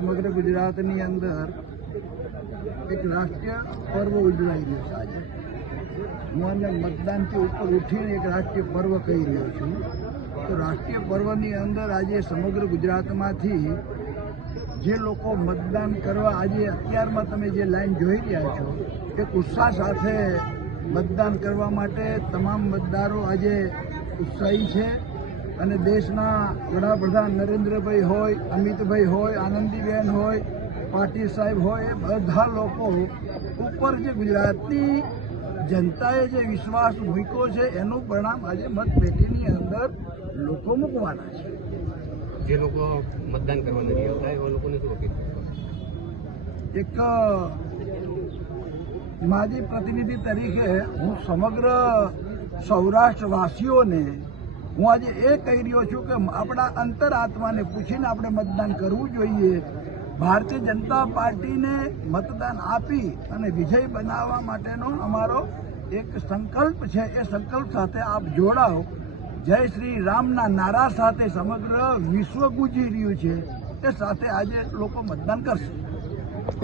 સમગ્ર ગુજરાતની અંદર એક રાષ્ટ્રીય પર્વ ઉજવાઈ રહ્યો છે. આજે હું અને મતદાનથી ઉપર ઉઠીને એક રાષ્ટ્રીય પર્વ કહી રહ્યો છું. તો રાષ્ટ્રીય પર્વની અંદર આજે સમગ્ર ગુજરાતમાંથી જે લોકો મતદાન કરવા આજે અત્યારમાં તમે જે લાઈન જોઈ રહ્યા છો એક ઉત્સાહ સાથે મતદાન કરવા માટે તમામ મતદારો આજે ઉત્સાહી છે. અને દેશના વડાપ્રધાન નરેન્દ્રભાઈ હોય, અમિતભાઈ હોય, આનંદીબેન હોય, પાટીલ સાહેબ હોય, એ બધા લોકો ઉપર જે ગુજરાતની જનતાએ જે વિશ્વાસ મૂક્યો છે એનું પરિણામ આજે મતપેટીની અંદર લોકો મૂકવાના છે. જે લોકો મતદાન કરવા નથી આવતા એવા લોકોને શું અપીલ? એક માજી પ્રતિનિધિ તરીકે હું સમગ્ર સૌરાષ્ટ્રવાસીઓને હું આજે એ કહી રહ્યો છું કે આપણા અંતરાત્માને પૂછીને આપણે મતદાન કરવું જોઈએ. ભારતીય જનતા પાર્ટીને મતદાન આપી અને વિજય બનાવવા માટેનો અમારો એક સંકલ્પ છે. એ સંકલ્પ સાથે આપ જોડાઓ. જય શ્રી રામના નારા સાથે સમગ્ર વિશ્વ ગુંજી રહ્યું છે. એ સાથે આજે લોકો મતદાન કરશે.